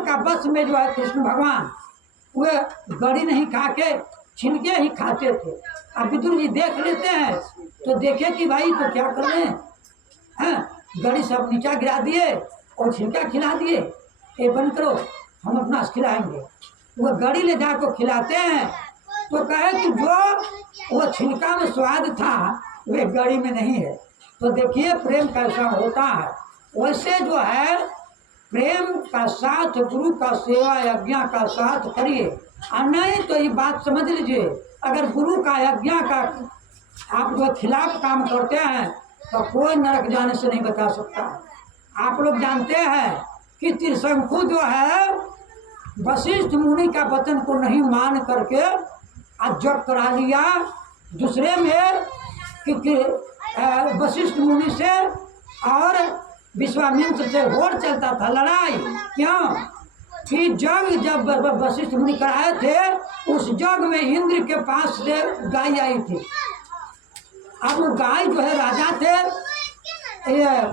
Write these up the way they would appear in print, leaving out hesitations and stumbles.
का बस में जो है कृष्ण भगवान वे गड़ी नहीं खा के छिनके ही खाते थे। अब विदुर जी देख लेते हैं तो देखे कि भाई तो क्या कर रहे हैं, गड़ी सब नीचा गिरा दिए और छिनका खिला दिए। ये बंद करो, हम अपना खिलाएंगे। वो गड़ी ले जाकर खिलाते हैं तो कहे कि जो वो छिनका में स्वाद था वे गड़ी में नहीं है। तो देखिए प्रेम कैसा होता है। वैसे जो है प्रेम का साथ गुरु का सेवा यज्ञ का साथ करिए, और नहीं तो ये बात समझ लीजिए, अगर गुरु का यज्ञ का आप जो खिलाफ काम करते हैं तो कोई नरक जाने से नहीं बता सकता। आप लोग जानते हैं कि त्रिशंकु जो है वशिष्ठ मुनि का वचन को नहीं मान करके जप करा लिया दूसरे में, क्योंकि वशिष्ठ मुनि से और विश्वामित्र से होड़ चलता था लड़ाई। क्यों कि जग जब वशिष्ठ मुनि कराए थे उस जग में इंद्र के पास से गाय आई थी। अब वो गाय जो है राजा थे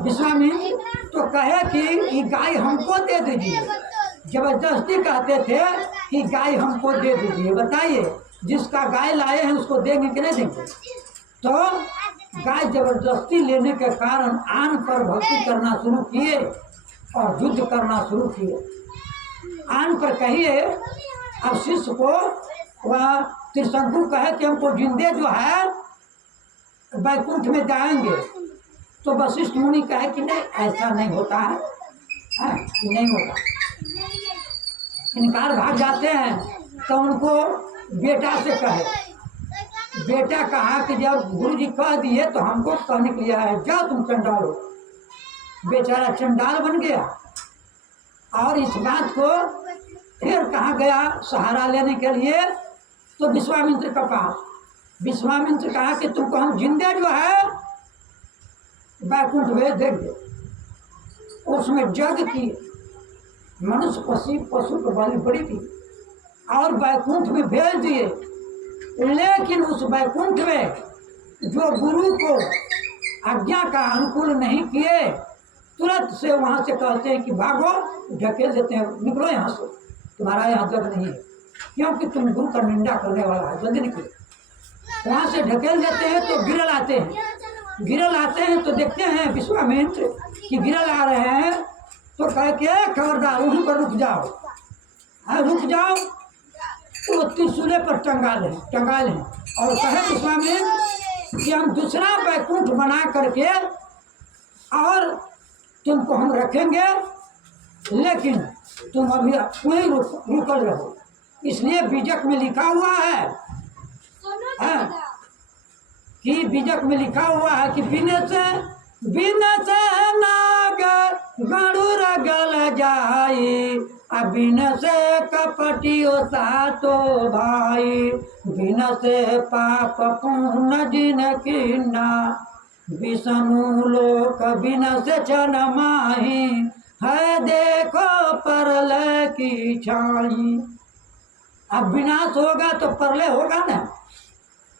विश्वामित्र तो कहे कि ये गाय हमको दे दीजिए, जबरदस्ती कहते थे कि गाय हमको दे दीजिए। बताइए जिसका गाय लाए हैं उसको देंगे कि नहीं देंगे। तो गाय जबरदस्ती लेने के कारण आन पर भक्ति करना शुरू किए और युद्ध करना शुरू किए। आन पर कहिए अब शिष्य को वह त्रिशंकु कहे कि हमको जिंदे जो है वैकुंठ में जाएंगे। तो वशिष्ठ मुनि कहे कि नहीं ऐसा नहीं होता है, नहीं होगा। इनकार भाग जाते हैं तो उनको बेटा से कहे, बेटा कहा कि जब गुरु जी कह दिए तो हमको कहने के लिए है, जाओ तुम चंडाल हो। बेचारा चंडाल बन गया और इस बात को फिर कहाँ गया सहारा लेने के लिए तो विश्वामित्र के पास। विश्वामित्र कहा कि तुमको हम जिंदे जो है वैकुंठ भेज देंगे। उसमें जग की मनुष्य पशु को बलि बड़ी थी और वैकुंठ में भेज दिए। लेकिन उस वैकुंठ में जो गुरु को आज्ञा का अनुकूल नहीं किए तुरंत से वहाँ से कहते हैं कि भागो, ढकेल देते हैं, निकलो यहाँ से, तुम्हारा यहाँ जग नहीं है क्योंकि तुम गुरु का निंदा करने वाला है, जल्दी निकलो। वहाँ से ढकेल देते हैं तो गिरल आते हैं। गिरल आते हैं तो देखते हैं विश्वामित्र कि गिरल आ रहे हैं तो कह के खबरदार वहीं पर रुक जाओ, रुक जाओ। तो त्रिशूले पर टंगा लें और कहे विश्वामित्र कि हम दूसरा वैकुंठ बना करके और तुमको हम रखेंगे, लेकिन तुम अभी वहीं रुकल रहो। इसलिए बीजक में लिखा हुआ है कि बीजक में लिखा हुआ है कि बिन से नाग गरुड़ गल जाई, बिन से कपटियो सातो भाई, बिन से पाप पुण्य जिन कीना, विष्णु लोक बिन से छन माही, है देखो परलय की छाई। अब विनाश होगा तो परलय होगा ना,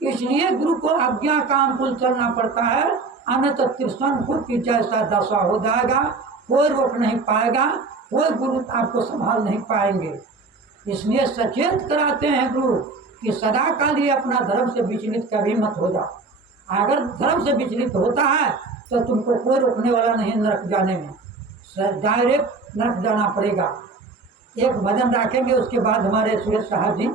इसलिए गुरु को आज्ञा का अनुकूल चलना पड़ता है। अन्य तो त्रिशंकु की जैसा दशा हो जाएगा, कोई रोक नहीं पाएगा, कोई गुरु आपको संभाल नहीं पाएंगे। इसलिए सचेत कराते हैं गुरु कि सदा का लिए अपना धर्म से विचलित कभी मत हो जाओ। अगर धर्म से विचलित होता है तो तुमको कोई रोकने वाला नहीं नरक जाने में, डायरेक्ट नरक जाना पड़ेगा। एक भजन रखेंगे उसके बाद हमारे सुरेश साहब जी